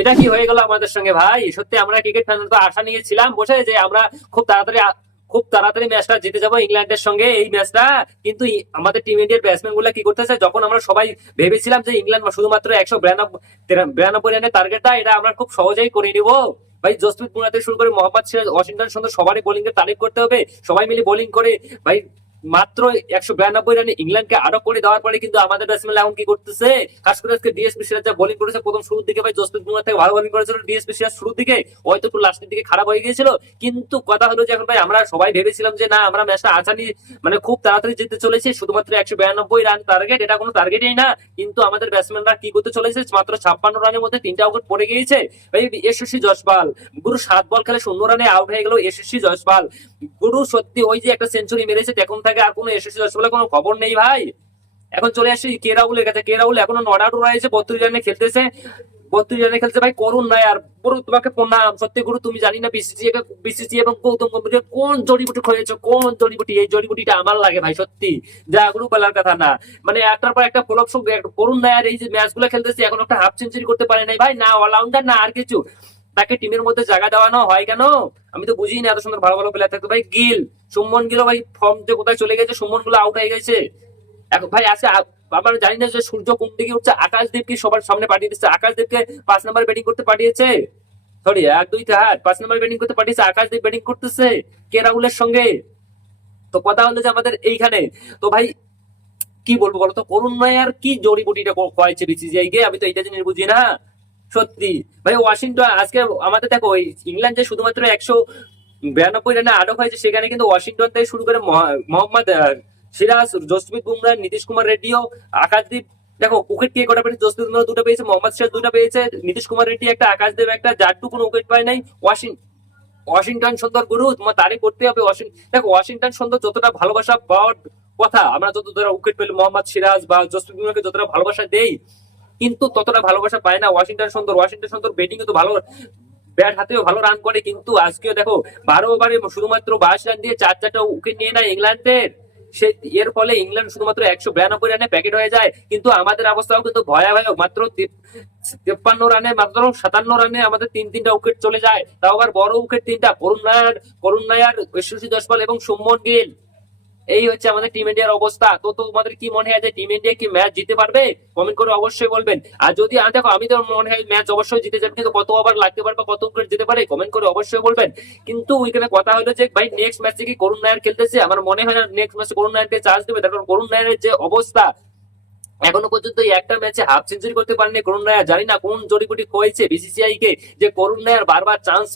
এটা কি হয়ে গেল আমাদের সঙ্গে ভাই? সত্যি আমরা ক্রিকেট ফ্যান তো আশা নিয়েছিলাম বসে যে আমরা খুব তাড়াতাড়ি খুব তাড়াতাড়ি ম্যাচটা জিতে যাবো ইংল্যান্ডের সঙ্গে এই ম্যাচটা। কিন্তু আমাদের টিম ইন্ডিয়ার ব্যাটসম্যান গুলা কি করতেছে, যখন আমরা সবাই ভেবেছিলাম যে ইংল্যান্ড শুধুমাত্র 192 রানের টার্গেটটা এটা আমরা খুব সহজেই করে নিব, ভাই জসপ্রীত বুমরা থেকে শুরু করে মোহাম্মদ সিরাজ, ওয়াশিংটন সুন্দর সবারই বোলিং এর তারিফ করতে হবে। সবাই মিলে বোলিং করে ভাই মাত্র 192 রানে ইংল্যান্ডকে আটক করে দেওয়ার পরে কিন্তু আমাদের ব্যাটসম্যান এখন কি করতেছে, খাস করে আজকে ডিএসপি সিরাজ যা বোলিং করেছে প্রথম শুরুর দিকে, ভাই জসপ্রীত বুমরা থেকে ভালো বোলিং করেছিল ডিএসপি সিরাজ শুরুর দিকে, হয়তো একটু লাস্টের দিকে খারাপ হয়ে গিয়েছিল। কিন্তু কথা হলো যে এখন ভাই আমরা সবাই ভেবেছিলাম যে না আমরা ম্যাচটা আসানি মানে খুব তাড়াতাড়ি জিততে চলেছি, শুধুমাত্র 192 রান টার্গেট, এটা কোনো টার্গেটই না। কিন্তু আমাদের ব্যাটসম্যানরা কি করতে চলেছে, মাত্র 56 রানের মধ্যে 3টা উইকেট পড়ে গিয়েছে। ভাই যশস্বী জয়সওয়াল গুরু 7 বল খেলে 0 রানে আউট হয়ে গেল যশস্বী জয়সওয়াল। গুরু সত্যি ওই যে একটা সেঞ্চুরি মেরেছে তখন থেকে আর কোনো যশস্বী জয়সওয়ালের কোনো খবর নেই ভাই। এখন চলে আসছি কে রাহুলের কাছে। কে রাহুল এখনো নট আউট রয়েছে, 32 রানে খেলতেছে, 32 রানে খেলছে ভাই। করুন নায়ার গুরু তোমাকে প্রণাম, সত্যি গুরু তুমি জানি না বিসিসি এবং গৌতম গম্ভীর কোন জড়িবুটি খয়েছো, কোন জড়িবুটি, এই জড়িবুটিটা আমার লাগে ভাই সত্যি, যা গুরু বলার কথা না। মানে একটার পর একটা ফলক করুন নায়ার এই যে ম্যাচ গুলো খেলতেছে এখন একটা হাফ সেঞ্চুরি করতে পারে নাই ভাই, না অলরাউন্ডার না আর কিছু, তাকে টিমের মধ্যে জায়গা দেওয়ানো হয় কেন? আমি তো বুঝি না, এত সুন্দর ভালো ভালো প্লেয়ার থাকতো ভাই। সুমন গিল ভাই ফর্ম যে কোথায় চলে গেছে, সুমন গুলো আউট হয়ে গেছে এখন ভাই। আজকে আমরা জানি না যে সূর্য কোন দিকে উঠছে, আকাশদীপকে সবার সামনে পাঠিয়ে দিচ্ছে, আকাশদীপকে 5 নম্বর ব্যাটিং করতে পাঠিয়েছে, সরি 1 2 3 5 নম্বর ব্যাটিং করতে পাঠিয়েছে, আকাশদীপ ব্যাটিং করতেছে কে রাহুলের সঙ্গে। তো কথা হলো যে আমাদের এইখানে, তো ভাই কি বলবো বলতো, করুণ নায়ার কি জড়িবুটিটা খোয়াইছে বিসিসিআই কে, আমি তো এইটা জিনিস বুঝি না সত্যি ভাই। ওয়াশিংটন আজকে আমাদের দেখো ইংল্যান্ড যে শুধুমাত্র 192 রানে আটক হয়েছে, সেখানে কিন্তু ওয়াশিংটন থেকে শুরু করে মোহাম্মদ সিরাজ, জসপ্রীত বুমরা, নীতিশ কুমার রেড্ডিও, আকাশদীপ, দেখো উইকেট কে কটা পেয়েছে, জসপ্রীত বুমরা 2টা পেয়েছে, মোহাম্মদ সিরাজ 2টা পেয়েছে, নীতিশ কুমার রেড্ডি একটা, আকাশদীপ একটা, যারটু কোনো উইকেট পায় নাই। ওয়াশিংটন সুন্দর গুরু তোমার তারিফ করতে হবে। দেখো ওয়াশিংটন সুন্দর যতটা ভালোবাসা পাওয়ার কথা, আমরা যত ধরো উইকেট পেলে মোহাম্মদ সিরাজ বা জসপ্রীত বুমরাকে যতটা ভালোবাসা দেই, কিন্তু ততটা ভালোবাসা পায় না ওয়াশিংটন সুন্দর ব্যাটিং তো ভালো, ব্যাট হাতেও ভালো রান করে, কিন্তু আজকেও দেখো 12 ওভারে শুধুমাত্র 22 রান দিয়ে 4টা উইকেট নিয়ে নেয় ইংল্যান্ডের। সে এর ফলে ইংল্যান্ড শুধুমাত্র 192 রানে প্যাকেট হয়ে যায়, কিন্তু আমাদের অবস্থাও কিন্তু ভয়াবহ, মাত্র 53 রানে, মাত্র 57 রানে আমাদের 3টা উইকেট চলে যায়, তাও আবার বড় উইকেট 3টা, করুণ নায়ার, যশস্বী জয়সওয়াল এবং শুভমন গিল। এই হচ্ছে আমাদের টিম ইন্ডিয়ার অবস্থা। তো তোমাদের কি মনে হয় যে টিম ইন্ডিয়া কি ম্যাচ জিতে পারবে? কমেন্ট করে অবশ্যই বলবেন। আর যদি দেখো আমি তো মনে হয় ম্যাচ অবশ্যই জিতে যাবে, কিন্তু কত ওভার লাগতে পারে বা কত উইকেট যেতে পারে কমেন্ট করে অবশ্যই বলবেন। কিন্তু ওইখানে কথা হলো যে ভাই নেক্সট ম্যাচে কি করুণ নায়ার খেলতেছে? আমার মনে হয় না নেক্সট ম্যাচে করুণ নায়ারকে চান্স দেবে, তার কারণ করুণ নায়ারের যে অবস্থা, এখনো পর্যন্ত এই একটা ম্যাচে হাফ সেঞ্চুরি করতে পারেনি করুণ নায়ার। জানি না কোন জড়িবুটি হয়েছে বিসিসিআই কে যে করুণ নায়ার বারবার চান্স